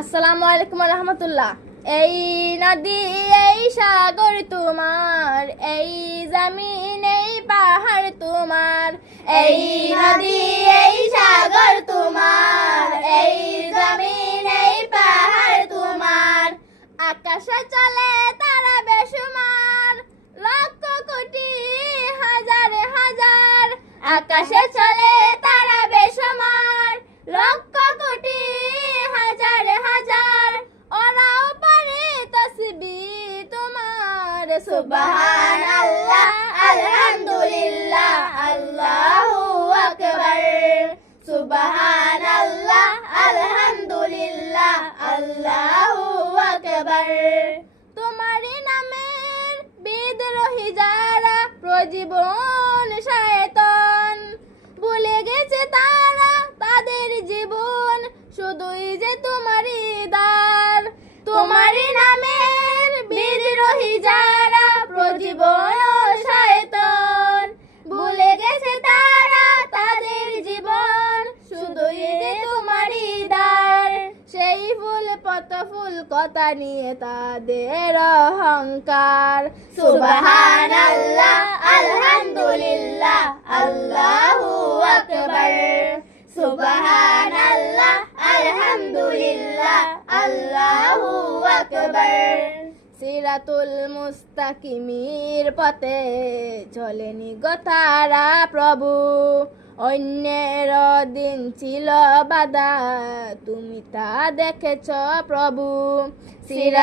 আসসালামু আলাইকুম রহমতুল্লাহ। এই নদী, এই সাগর তোমার, এই জমিন, এই পাহাড় তোমার। এই নদী, এই সাগর তোমার, এই জমিন, এই পাহাড় তোমার। আকাশে চলে তারা বেসুমার লক্ষ কোটি হাজার হাজার। আকাশে চলে সুবহান আল্লাহ আলহামদুলিল্লাহ, আল্লাহু আকবার। সুবহান আল্লাহ আলহামদুলিল্লাহ, আল্লাহু আকবার। তোমারই নামের বিদ্রোহী যারা প্রজীবন পত ফুল কথা নিয়ে তাদের অহংকার। সুবহান আল্লাহ আলহামদুলিল্লাহ, আল্লাহু আকবার। সুবহান আল্লাহ আলহামদুলিল্লাহ, আল্লাহু আকবার। সিরাতুল মুস্তাকিমির পথে চলেনি গতারা প্রভু। অন্যের দিন ছিল বাদা তুমি তা দেখেছ প্রভু? সিরাত